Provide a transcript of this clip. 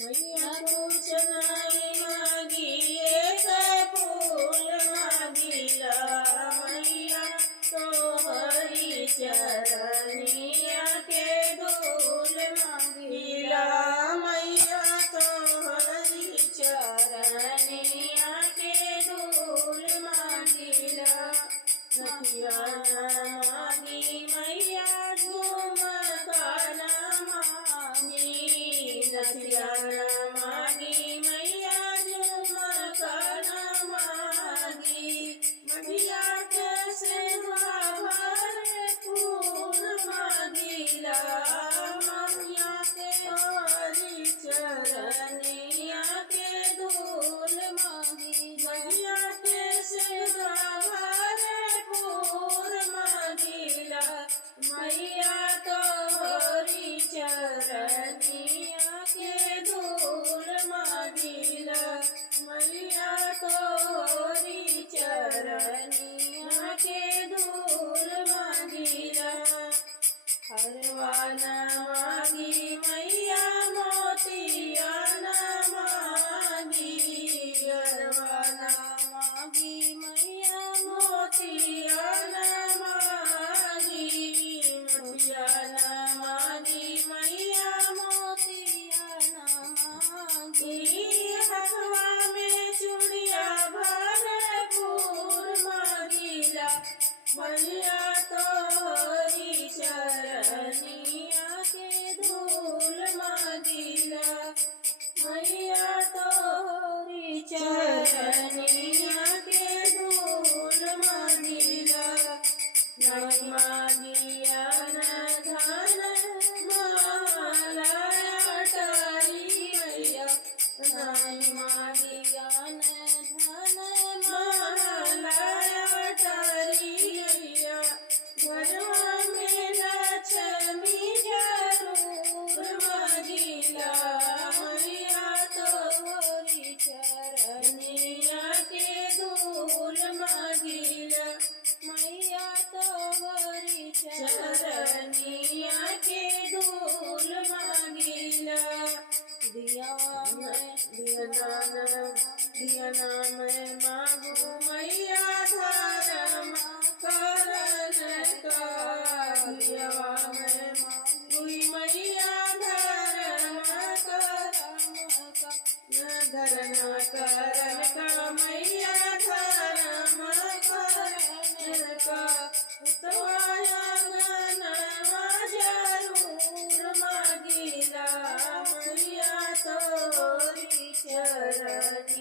मैया कुछ नहीं मांगी एक फूल मांगिला मैया तोहरी चरनिया के धूल मांगिला मैया तोहरी चरनिया के धूल मांगिला नथिया मांगी मैया झुमका मांगी नथिया मांगी मैया झुमका मांगी मटिया के सेवा भर फूल मांगिला मैया के हरी चरनिया के धूल मांगी मैया के सेवा भर फूल मांगिला मैया तोहरी चरनिया के धूल मांगिला मैया तोहरी चरनिया के धूल मांगिला हरवा न मांगी मैया मोतिया न मांगी हरवा न मांगी मैया मोतिया न मांगी मोतिया न मांगी मैया मोतिया न मांगी हवा में चूड़िया भरपूर मांगिला मैया तोहरी चरनिया के धूल मांगिला मैया तोहरी चरनिया के धूल मांगिला नहीं मांगिया न धन माला अटारी मैया नहीं मांगिया न धन माला अटारी मैया घरवा में लक्ष्मी जरूर मांगिला मैया तोहरी चरनिया के धूल मांगिला मैया तोहरी चरनिया के धूल मांगिला दिया में मांगू मैया धर्म करन का दिया में मांगू मैया धर्म करन का मैया धर्म करन का उतवाया गनवा जरूर मांगिला मैया तोहरी चरण